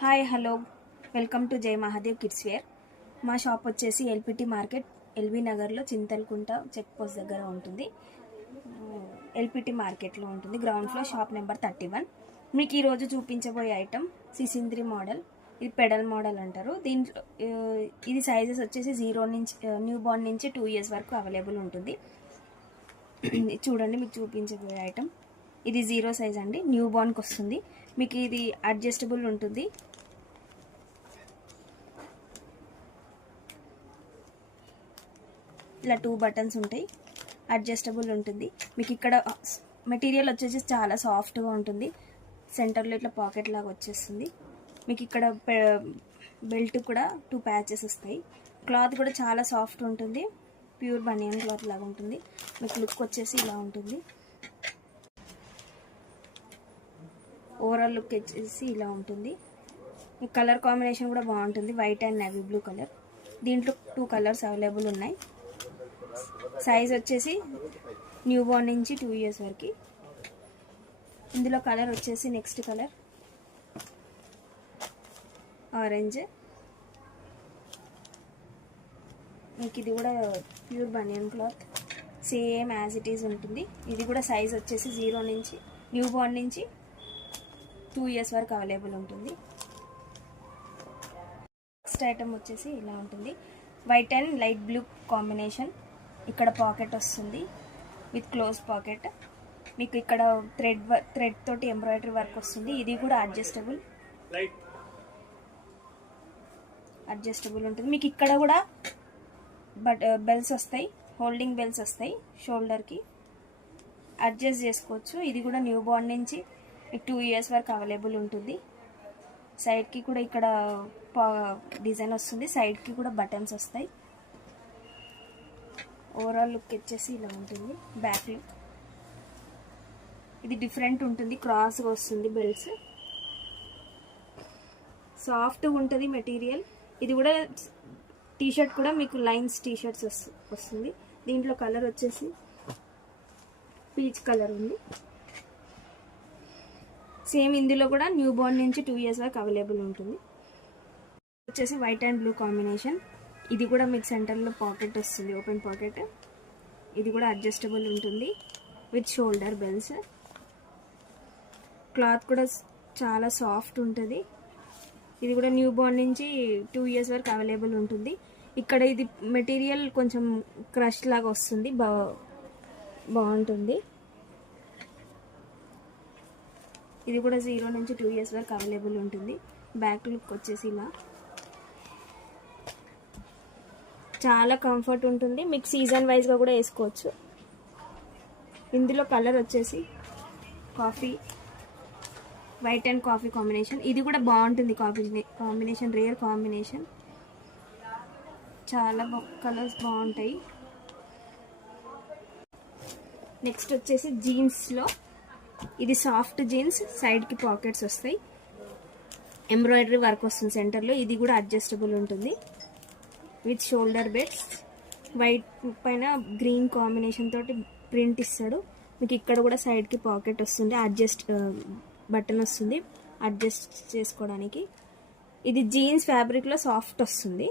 Hi hello welcome to జై Mahadev kids wear. మా shop వచ్చేసి ఎల్పిటి మార్కెట్ ఎల్బీ నగర్లో చింతల్కుంట చెక్ పోస్ట్ దగ్గర ఉంటుంది. ఎల్పిటి మార్కెట్లో ఉంటుంది, గ్రౌండ్ ఫ్లోర్, షాప్ నెంబర్ 31. మీకు ఈరోజు చూపించబోయే ఐటమ్ సిసింద్రి మోడల్. ఇది పెడల్ మోడల్ అంటారు. దీంట్లో ఇది సైజెస్ వచ్చేసి 0 నుంచి న్యూ బార్న్ నుంచి 2 years వరకు అవైలబుల్ ఉంటుంది. చూడండి, మీకు చూపించబోయే ఐటమ్ ఇది 0 సైజ్ అండి, న్యూ బార్న్కి వస్తుంది. మీకు ఇది అడ్జస్టబుల్ ఉంటుంది. ఇలా 2 buttons ఉంటాయి, అడ్జస్టబుల్ ఉంటుంది. మీకు ఇక్కడ మెటీరియల్ వచ్చేసి చాలా సాఫ్ట్గా ఉంటుంది. సెంటర్లో ఇట్లా పాకెట్ లాగా వచ్చేస్తుంది. మీకు ఇక్కడ బెల్ట్ కూడా 2 patches వస్తాయి. క్లాత్ కూడా చాలా సాఫ్ట్ ఉంటుంది, ప్యూర్ బనియన్ క్లాత్ లాగా ఉంటుంది. మీకు లుక్ వచ్చేసి ఇలా ఉంటుంది. ఓవరాల్ లుక్ వచ్చేసి ఇలా ఉంటుంది. ఈ కలర్ కాంబినేషన్ కూడా బాగుంటుంది, white and navy blue colour. దీంట్లో 2 కలర్స్ అవైలబుల్ ఉన్నాయి. సైజ్ వచ్చేసి న్యూ బార్న్ నుంచి 2 years వరకు. ఇందులో కలర్ వచ్చేసి నెక్స్ట్ కలర్ ఆరెంజ్. మీకు ఇది కూడా pure banian cloth, same as it is ఉంటుంది. ఇది కూడా సైజ్ వచ్చేసి 0 నుంచి న్యూ బార్న్ నుంచి 2 years వరకు అవైలబుల్ ఉంటుంది. నెక్స్ట్ ఐటమ్ వచ్చేసి ఇలా ఉంటుంది, white and light blue combination. ఇక్కడ పాకెట్ వస్తుంది విత్ క్లోజ్ పాకెట్. మీకు ఇక్కడ థ్రెడ్ తోటి ఎంబ్రాయిడరీ వర్క్ వస్తుంది. ఇది కూడా అడ్జస్టబుల్ ఉంటుంది. మీకు ఇక్కడ కూడా బెల్స్ వస్తాయి, హోల్డింగ్ బెల్స్ వస్తాయి. షోల్డర్కి అడ్జస్ట్ చేసుకోవచ్చు. ఇది కూడా న్యూ బార్న్ నుంచి 2 years వరకు అవైలబుల్ ఉంటుంది. సైడ్కి కూడా ఇక్కడ డిజైన్ వస్తుంది, సైడ్కి కూడా బటన్స్ వస్తాయి. ఓవరాల్ లుక్ వచ్చేసి ఇలా ఉంటుంది. బ్యాక్ లుక్ ఇది డిఫరెంట్ ఉంటుంది, క్రాస్గా వస్తుంది. బెల్ట్స్ సాఫ్ట్గా ఉంటుంది మెటీరియల్. ఇది కూడా టీషర్ట్ కూడా మీకు లైన్స్ టీషర్ట్స్ వస్తుంది. దీంట్లో కలర్ వచ్చేసి పీచ్ కలర్ ఉంది. సేమ్ ఇందులో కూడా న్యూ బార్న్ నుంచి 2 years వరకు అవైలబుల్ ఉంటుంది. వచ్చేసి వైట్ అండ్ బ్లూ కాంబినేషన్. ఇది కూడా మీకు సెంటర్లో పాకెట్ వస్తుంది, ఓపెన్ పాకెట్. ఇది కూడా అడ్జస్టబుల్ ఉంటుంది విత్ షోల్డర్ బెల్స్. క్లాత్ కూడా చాలా సాఫ్ట్ ఉంటుంది. ఇది కూడా న్యూ బార్న్ నుంచి 2 years వరకు అవైలబుల్ ఉంటుంది. ఇక్కడ ఇది మెటీరియల్ కొంచెం క్రష్ లాగా వస్తుంది, బాగుంటుంది. ఇది కూడా 0 నుంచి 2 years వరకు అవైలబుల్ ఉంటుంది. బ్యాక్ లుక్ వచ్చేసి ఇలా చాలా కంఫర్ట్ ఉంటుంది. మీకు సీజన్ వైజ్గా కూడా వేసుకోవచ్చు. ఇందులో కలర్ వచ్చేసి వైట్ అండ్ కాఫీ కాంబినేషన్. ఇది కూడా బాగుంటుంది కాంబినేషన్, రేర్ కాంబినేషన్. చాలా కలర్స్ బాగుంటాయి. నెక్స్ట్ వచ్చేసి జీన్స్లో ఇది సాఫ్ట్ జీన్స్, సైడ్కి పాకెట్స్ వస్తాయి, ఎంబ్రాయిడరీ వర్క్ వస్తుంది సెంటర్లో. ఇది కూడా అడ్జస్టబుల్ ఉంటుంది విత్ షోల్డర్ బెల్ట్స్. వైట్ పైన గ్రీన్ కాంబినేషన్ తోటి ప్రింట్ ఇస్తాడు. మీకు ఇక్కడ కూడా సైడ్కి పాకెట్ వస్తుంది, బటన్ వస్తుంది అడ్జస్ట్ చేసుకోవడానికి. ఇది జీన్స్ ఫ్యాబ్రిక్లో సాఫ్ట్ వస్తుంది.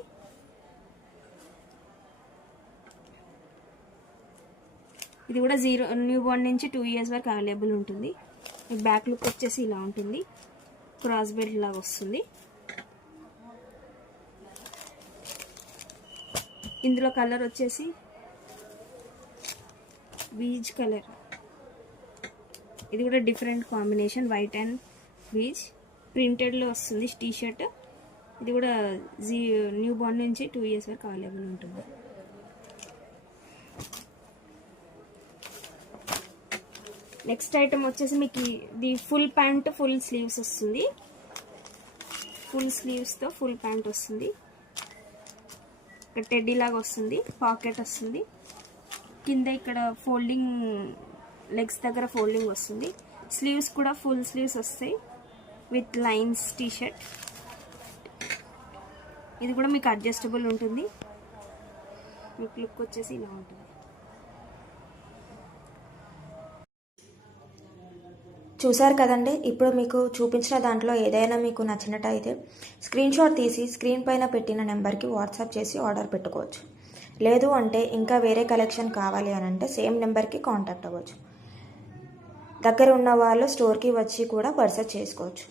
ఇది కూడా న్యూ బార్న్ నుంచి 2 years వరకు అవైలబుల్ ఉంటుంది. బ్యాక్ లుక్ వచ్చేసి ఇలా ఉంటుంది, క్రాస్ బెల్ట్ లాగా వస్తుంది. ఇందులో కలర్ వచ్చేసి బీజ్ కలర్. ఇది కూడా different combination, white and beige ప్రింటెడ్లో వస్తుంది టీషర్ట్. ఇది కూడా న్యూ బార్న్ నుంచి 2 years వరకు అవైలబుల్ ఉంటుంది. నెక్స్ట్ ఐటమ్ వచ్చేసి మీకు ఇది ఫుల్ ప్యాంట్, ఫుల్ స్లీవ్స్ వస్తుంది. ఫుల్ స్లీవ్స్తో ఫుల్ ప్యాంట్ వస్తుంది. ఇక్కడ టెడ్డీ లాగా వస్తుంది, పాకెట్ వస్తుంది. కింద ఇక్కడ ఫోల్డింగ్, లెగ్స్ దగ్గర ఫోల్డింగ్ వస్తుంది. స్లీవ్స్ కూడా ఫుల్ స్లీవ్స్ వస్తాయి విత్ లైన్స్ టీషర్ట్. ఇది కూడా మీకు అడ్జస్టబుల్ ఉంటుంది. మీకు లుక్ వచ్చేసి ఇలా ఉంటుంది. చూసారు కదండి. ఇప్పుడు మీకు చూపించిన దాంట్లో ఏదైనా మీకు నచ్చినట్టయితే స్క్రీన్ షాట్ తీసి స్క్రీన్ పైన పెట్టిన నెంబర్కి వాట్సాప్ చేసి ఆర్డర్ పెట్టుకోవచ్చు. లేదు అంటే ఇంకా వేరే కలెక్షన్ కావాలి అని అంటే సేమ్ నెంబర్కి కాంటాక్ట్ అవ్వచ్చు. దగ్గర ఉన్న వాళ్ళు స్టోర్కి వచ్చి కూడా పర్చేస్ చేసుకోవచ్చు.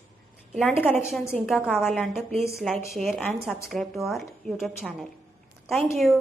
ఇలాంటి కలెక్షన్స్ ఇంకా కావాలంటే please like, share and subscribe to our YouTube channel. Thank you.